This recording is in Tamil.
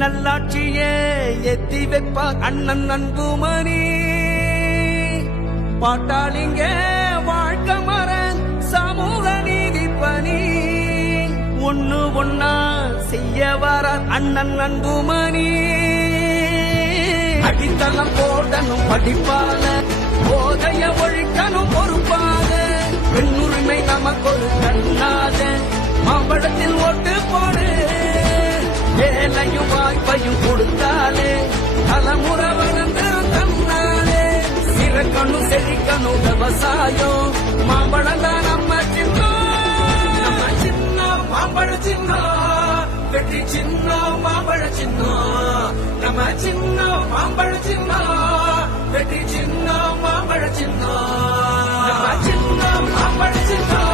நல்லாட்சியே எத்தி வைப்பார் அண்ணன் அன்புமணி. பாட்டாளிங்க வாழ்க்கை மர சமூக நீதி பணி ஒண்ணு ஒன்னா செய்ய வர அண்ணன் அன்புமணி. அடித்தளம் போடணும் படிப்பால, போதைய ஒழிக்கணும் பொறுப்பாக, பெண்ணுரிமை நமக்கு ஒரு கண்ணாத, மாம்பழத்தில் ஓட்டு போடு, வேலையும் வாய்ப்பையும் கொடுத்தாலே தலைமுறை வளர்ந்து தன்னாலே, சிறக்கணும் செழிக்கணும் விவசாயம், மாம்பழம் தான் நம்ம சின்னம், நம்ம சின்னம் மாம்பழ சின்னம், வெற்றி சின்னம் மாம்பழ சின்னம், நம்ம சின்னம் மாம்பழ சின்னம், வெற்றி சின்னம் மாம்பழ சின்னம், நம்ம சின்னம் மாம்பழ சின்னம்.